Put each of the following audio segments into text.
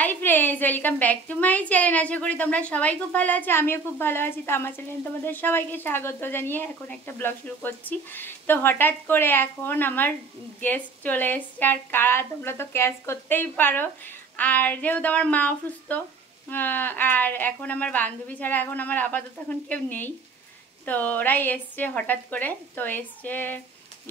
High friends welcome back to my channel. आशा करी तुम्हारा सबाई खूब भालो आछो, आमिओ खूब भालो आछि। तो आमार चैनेले तोमादेर सबाइके स्वागत जानिए एखन एकटा ब्लग शुरू करछि। तो हठात् करे एखन आमार गेस्ट चले एसेछे आर कारा तोमरा तो कैच करतेई पारो। आर जेहेतु आमार मा असुस्थ आर एखन आमार बान्धबी छाड़ा एखन आमार आपातत एखन केउ नेই। तो ওরাই এসছে হঠাৎ করে। তো এসছে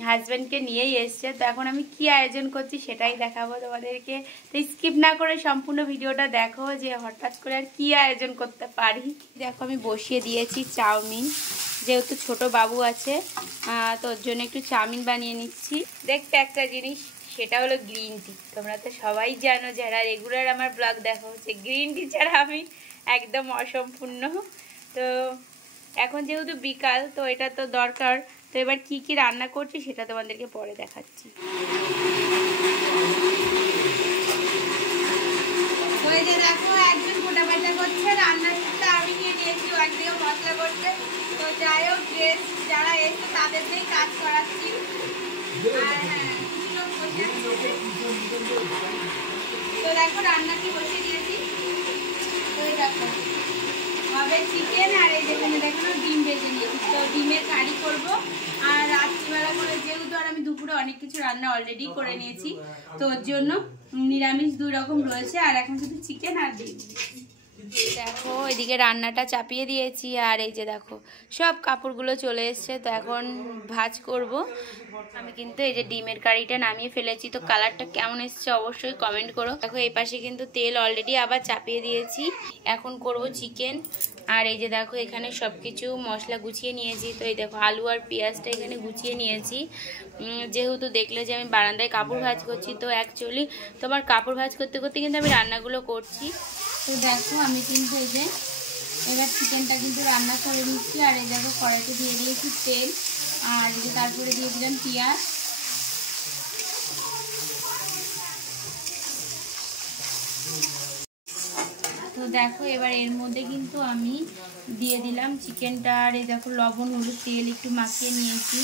হাজবেন্ডকে নিয়েই এসছে। তো এখন আমি কি আয়োজন করছি সেটাই দেখাবো তোমাদেরকে। তো স্কিপ না করে সম্পূর্ণ ভিডিওটা দেখো যে হঠাৎ করে আর কি আয়োজন করতে পারি। দেখো আমি বসিয়ে দিয়েছি চাউমিন, যেহেতু ছোট বাবু আছে তো ওর জন্য একটু চাউমিন বানিয়ে নিচ্ছি। দেখতে একটা জিনিস, সেটা হলো গ্রিন টি। তোমরা তো সবাই জানো যারা রেগুলার আমার ব্লগ দেখো যে গ্রিন টি ছাড়া আমি একদম অসম্পূর্ণ। তো এখন যেহেতু বিকাল তো এটা তো দরকার। তো এবার কি কি রান্না করছি সেটা তোমাদেরকে পরে দেখাচ্ছি। ওই যে দেখো একজন গোটা বাটা করছে, রান্নাটা আমি নিয়ে নিয়েছি, একদিকে মশলা করছে। তো যাই হোক গেস্ট যারা এসে তাদের দিয়েই কাজ করাচ্ছি। আর হ্যাঁ তো দেখো রান্নাটি বসিয়ে দিয়েছি। তো দেখো হবে চিকেন আর এই যেখানে দেখো ডিম ভেজে নিয়েছি। তো ডিমের কারি করব। আর রাত্রিবেলা করে যেহেতু আর আমি দুপুরে অনেক কিছু রান্না অলরেডি করে নিয়েছি তো ওর জন্য নিরামিষ দুই রকম রয়েছে আর এখন শুধু চিকেন আর ডিম। দেখো এদিকে রান্নাটা চাপিয়ে দিয়েছি আর এই যে দেখো সব কাপড়গুলো চলে এসছে। তো এখন ভাজ করব। আমি কিন্তু এই যে ডিমের কারিটা নামিয়ে ফেলেছি। তো কালারটা কেমন এসছে অবশ্যই কমেন্ট করো। দেখো এই পাশে কিন্তু তেল অলরেডি আবার চাপিয়ে দিয়েছি। এখন করব চিকেন। আর এই যে দেখো এখানে সব কিছু মশলা গুছিয়ে নিয়েছি। তো এই দেখো আলু আর পেঁয়াজটা এখানে গুছিয়ে নিয়েছি। যেহেতু দেখলে যে আমি বারান্দায় কাপড় ভাঁজ করছি তো অ্যাকচুয়ালি তোমার কাপড় ভাঁজ করতে করতে কিন্তু আমি রান্নাগুলো করছি। তো দেখো আমি কিন্তু এই যে এবার চিকেনটা কিন্তু রান্না করে নিচ্ছি। আর এই দেখো কড়াইতে দিয়ে দিয়েছি তেল আর এই যে তারপরে দিয়ে দিলাম পেঁয়াজ। তো দেখো এবার এর মধ্যে কিন্তু আমি দিয়ে দিলাম চিকেনটা। আর এই দেখো লবণ হলুদ তেল একটু মাখিয়ে নিয়েছি।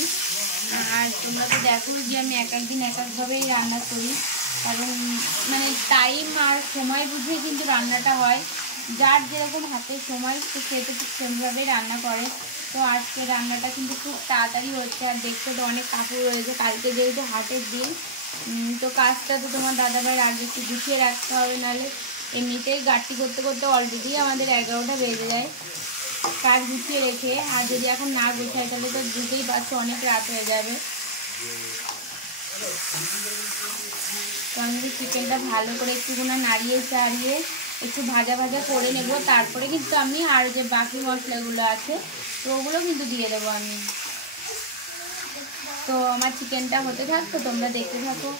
আর তোমরা তো দেখো যে আমি এক একদিন এক একভাবেই রান্না করি, কারণ মানে টাইম আর সময় বুঝে কিন্তু রান্নাটা হয়। যার যেরকম হাতে সময় তো সে তো ঠিক সেমভাবেই রান্না করে। তো আজকে রান্নাটা কিন্তু খুব তাড়াতাড়ি হচ্ছে। আর দেখতে তো অনেক কাপড় রয়েছে, কালকে যেহেতু হাটের দিন তো কাজটা তো তোমার দাদাভাইয়ের আগে একটু গুছিয়ে রাখতে হবে, নাহলে এমনিতেই গাড়ি করতে করতে অলরেডি আমাদের 11টা বেজে যায় কাজ গুছিয়ে রেখে। আর যদি এখন না গুছাই তাহলে তো বুঝতেই পারছো অনেক রাত হয়ে যাবে। তো আমি চিকেনটা ভালো করে একটুখানি নাড়িয়ে চাড়িয়ে একটু ভাজা ভাজা করে নেব। তারপরে কিন্তু আমি আর যে বাকি মশলাগুলো আছে তো ওগুলো কিন্তু দিয়ে দেবো আমি। তো আমার চিকেনটা হতে থাকতো, তোমরা দেখতে থাকো।